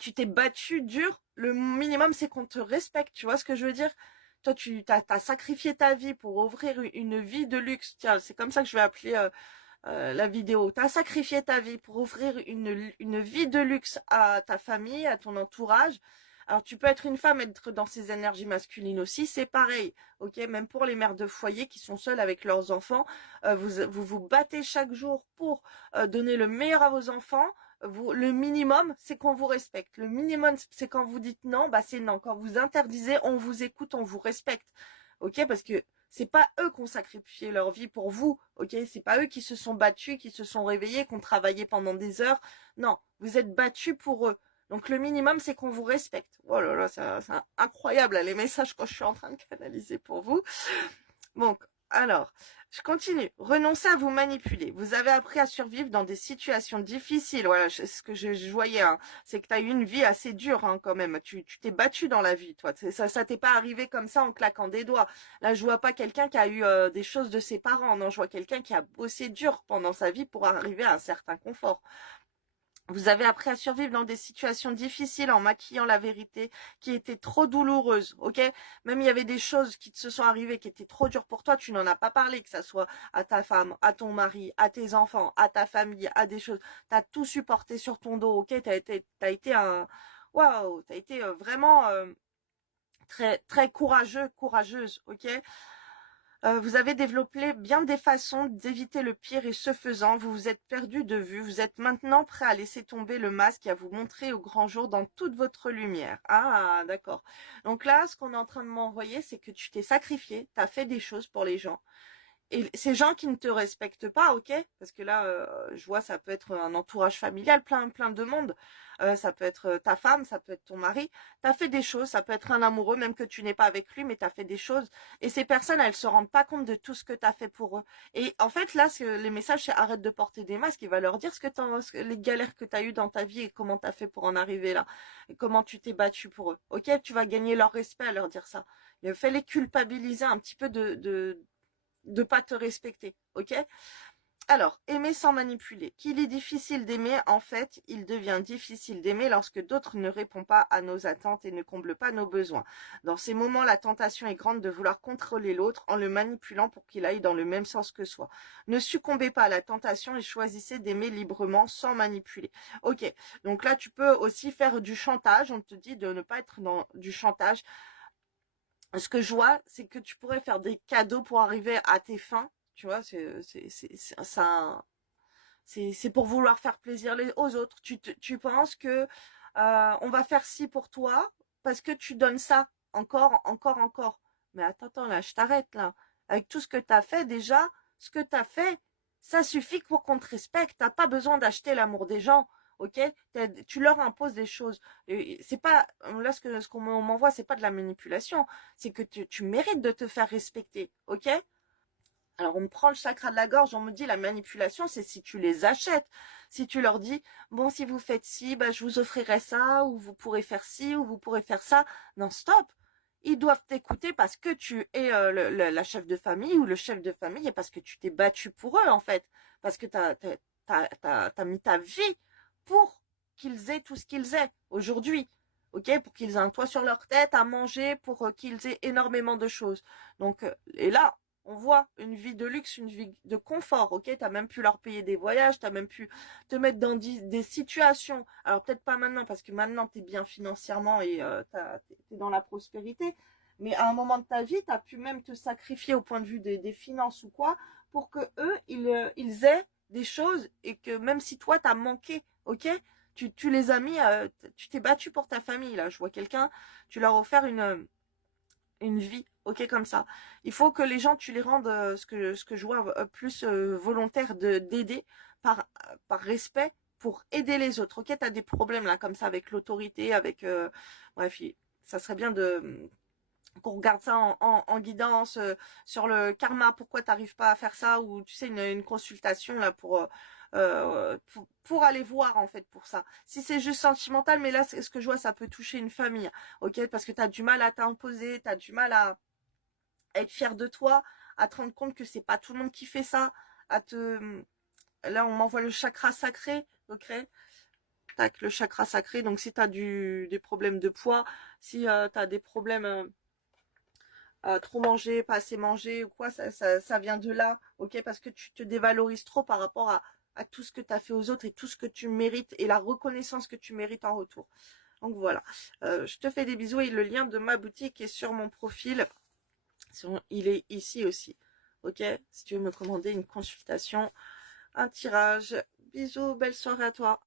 tu t'es battu dur, le minimum c'est qu'on te respecte, tu vois ce que je veux dire? Toi, t'as sacrifié ta vie pour ouvrir une vie de luxe. Tiens, c'est comme ça que je vais appeler la vidéo. T'as sacrifié ta vie pour offrir une vie de luxe à ta famille, à ton entourage. Alors tu peux être une femme, être dans ses énergies masculines aussi, c'est pareil, ok. Même pour les mères de foyer qui sont seules avec leurs enfants, vous battez chaque jour pour donner le meilleur à vos enfants. Le minimum, c'est qu'on vous respecte. Le minimum, c'est quand vous dites non, bah c'est non. Quand vous interdisez, on vous écoute, on vous respecte, ok. Parce que c'est pas eux qui ont sacrifié leur vie pour vous, ok? C'est pas eux qui se sont battus, qui se sont réveillés, qui ont travaillé pendant des heures. Non, vous êtes battus pour eux. Donc le minimum, c'est qu'on vous respecte. Oh là là, c'est incroyable là, les messages que je suis en train de canaliser pour vous. Donc, alors, je continue. Renoncez à vous manipuler. Vous avez appris à survivre dans des situations difficiles. Voilà, ce que je voyais, hein, c'est que tu as eu une vie assez dure hein, quand même. Tu t'es battu dans la vie, toi. Ça t'est pas arrivé comme ça en claquant des doigts. Là, je vois pas quelqu'un qui a eu des choses de ses parents. Non, je vois quelqu'un qui a bossé dur pendant sa vie pour arriver à un certain confort. Vous avez appris à survivre dans des situations difficiles en maquillant la vérité qui était trop douloureuse, ok? Même il y avait des choses qui te se sont arrivées qui étaient trop dures pour toi, tu n'en as pas parlé, que ça soit à ta femme, à ton mari, à tes enfants, à ta famille, à des choses. T'as tout supporté sur ton dos, ok? T'as été un, waouh, t'as été vraiment très, très courageux, courageuse, ok? Vous avez développé bien des façons d'éviter le pire et ce faisant, vous vous êtes perdu de vue. Vous êtes maintenant prêt à laisser tomber le masque et à vous montrer au grand jour dans toute votre lumière. Ah, d'accord. Donc là, ce qu'on est en train de m'envoyer, c'est que tu t'es sacrifié, tu as fait des choses pour les gens. Et ces gens qui ne te respectent pas, ok? Parce que là, je vois, ça peut être un entourage familial, plein de monde. Ça peut être ta femme, ça peut être ton mari. T'as fait des choses, ça peut être un amoureux, même que tu n'es pas avec lui, mais t'as fait des choses. Et ces personnes, elles se rendent pas compte de tout ce que t'as fait pour eux. Et en fait, là, les messages, c'est arrête de porter des masques. Il va leur dire les galères que t'as eues dans ta vie et comment t'as fait pour en arriver là. Et comment tu t'es battu pour eux. Ok? Tu vas gagner leur respect à leur dire ça. Fais-les culpabiliser un petit peu de pas te respecter, ok? Alors, aimer sans manipuler. Qu'il est difficile d'aimer, en fait, il devient difficile d'aimer lorsque d'autres ne répondent pas à nos attentes et ne comblent pas nos besoins. Dans ces moments, la tentation est grande de vouloir contrôler l'autre en le manipulant pour qu'il aille dans le même sens que soi. Ne succombez pas à la tentation et choisissez d'aimer librement sans manipuler. Ok, donc là, tu peux aussi faire du chantage. On te dit de ne pas être dans du chantage. Ce que je vois, c'est que tu pourrais faire des cadeaux pour arriver à tes fins. Tu vois, c'est pour vouloir faire plaisir aux autres. Tu penses que on va faire ci pour toi parce que tu donnes ça encore. Mais attends, là, je t'arrête là. Avec tout ce que tu as fait déjà, ce que tu as fait, ça suffit pour qu'on te respecte. T'as pas besoin d'acheter l'amour des gens. Ok, tu leur imposes des choses. C'est pas là ce qu'on m'envoie, c'est pas de la manipulation. C'est que tu mérites de te faire respecter. Ok. Alors on me prend le chakra de la gorge, on me dit la manipulation, c'est si tu les achètes. Si tu leur dis, bon, si vous faites ci, bah, je vous offrirai ça, ou vous pourrez faire ci, ou vous pourrez faire ça. Non, stop. Ils doivent t'écouter parce que tu es la chef de famille ou le chef de famille et parce que tu t'es battu pour eux, en fait. Parce que t'as mis ta vie pour qu'ils aient tout ce qu'ils aient aujourd'hui. Ok, pour qu'ils aient un toit sur leur tête, à manger, pour qu'ils aient énormément de choses. Donc, et là, on voit une vie de luxe, une vie de confort, ok? T'as même pu leur payer des voyages, t'as même pu te mettre dans des situations. Alors peut-être pas maintenant, parce que maintenant t'es bien financièrement et t'es dans la prospérité. Mais à un moment de ta vie, t'as pu même te sacrifier au point de vue des finances ou quoi, pour que eux, ils aient des choses et que même si toi t'as manqué, ok? Tu les as mis, tu t'es battu pour ta famille là. Je vois quelqu'un, tu leur as offert une vie, ok, comme ça. Il faut que les gens, tu les rendes, ce que je vois, plus volontaires d'aider par respect pour aider les autres. Ok, t'as des problèmes là comme ça avec l'autorité, avec bref, ça serait bien de qu'on regarde ça en guidance sur le karma, pourquoi t'arrives pas à faire ça, ou tu sais une consultation là pour aller voir en fait pour ça. Si c'est juste sentimental, mais là ce que je vois, ça peut toucher une famille, ok, parce que t'as du mal à t'imposer, t'as du mal à être fier de toi, à te rendre compte que c'est pas tout le monde qui fait ça, là on m'envoie le chakra sacré, ok. tac, le chakra sacré. Donc si tu as des problèmes de poids, si tu as des problèmes trop manger, pas assez manger ou quoi, ça vient de là, ok, parce que tu te dévalorises trop par rapport à tout ce que tu as fait aux autres et tout ce que tu mérites et la reconnaissance que tu mérites en retour. Donc voilà, je te fais des bisous et le lien de ma boutique est sur mon profil, il est ici aussi, ok, si tu veux me commander une consultation, un tirage. Bisous, belle soirée à toi.